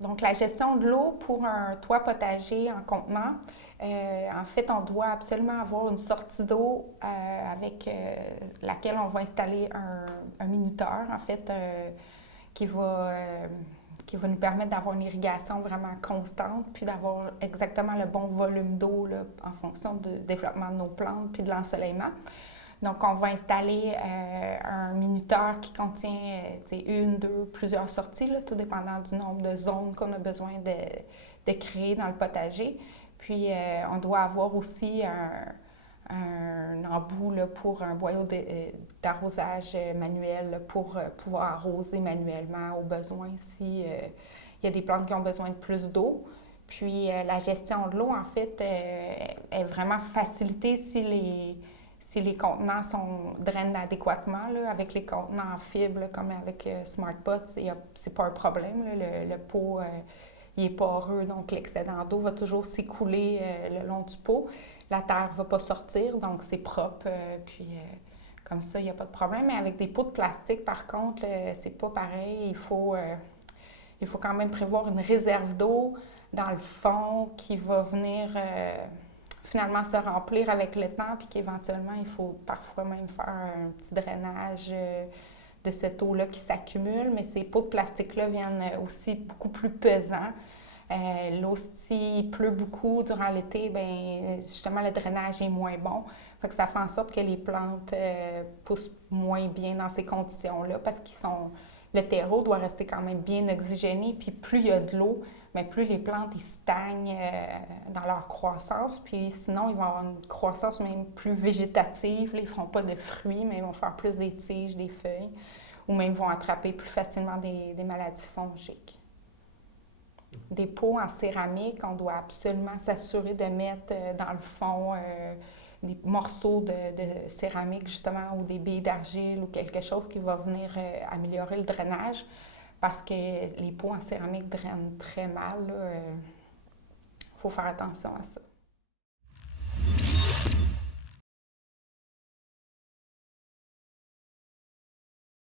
Donc, la gestion de l'eau pour un toit potager en contenant, en fait, on doit absolument avoir une sortie d'eau avec laquelle on va installer un minuteur, en fait, qui va nous permettre d'avoir une irrigation vraiment constante, puis d'avoir exactement le bon volume d'eau là, en fonction du développement de nos plantes, puis de l'ensoleillement. Donc, on va installer un minuteur qui contient une, deux, plusieurs sorties, là, tout dépendant du nombre de zones qu'on a besoin de créer dans le potager. Puis, on doit avoir aussi un embout là, pour un boyau d'arrosage manuel là, pour pouvoir arroser manuellement au besoin si il y a des plantes qui ont besoin de plus d'eau. Puis, la gestion de l'eau, en fait, est vraiment facilitée si les contenants drainent adéquatement. Là, avec les contenants en fibre, là, comme avec SmartPot, c'est pas un problème. Là, le pot, il est poreux, donc l'excédent d'eau va toujours s'écouler le long du pot. La terre ne va pas sortir, donc c'est propre. Comme ça, il n'y a pas de problème. Mais avec des pots de plastique, par contre, c'est pas pareil. Il faut quand même prévoir une réserve d'eau dans le fond qui va venir finalement se remplir avec le temps, puis qu'éventuellement, il faut parfois même faire un petit drainage de cette eau-là qui s'accumule. Mais ces pots de plastique-là viennent aussi beaucoup plus pesants. L'eau, s'il pleut beaucoup durant l'été, bien, justement, le drainage est moins bon. Fait que ça fait en sorte que les plantes poussent moins bien dans ces conditions-là parce le terreau doit rester quand même bien oxygéné. Puis plus il y a de l'eau, bien, plus les plantes ils stagnent dans leur croissance. Puis sinon, ils vont avoir une croissance même plus végétative. Là, ils ne feront pas de fruits, mais ils vont faire plus des tiges, des feuilles, ou même vont attraper plus facilement des maladies fongiques. Des pots en céramique, on doit absolument s'assurer de mettre dans le fond des morceaux de céramique, justement, ou des billes d'argile ou quelque chose qui va venir améliorer le drainage parce que les pots en céramique drainent très mal. Il faut faire attention à ça.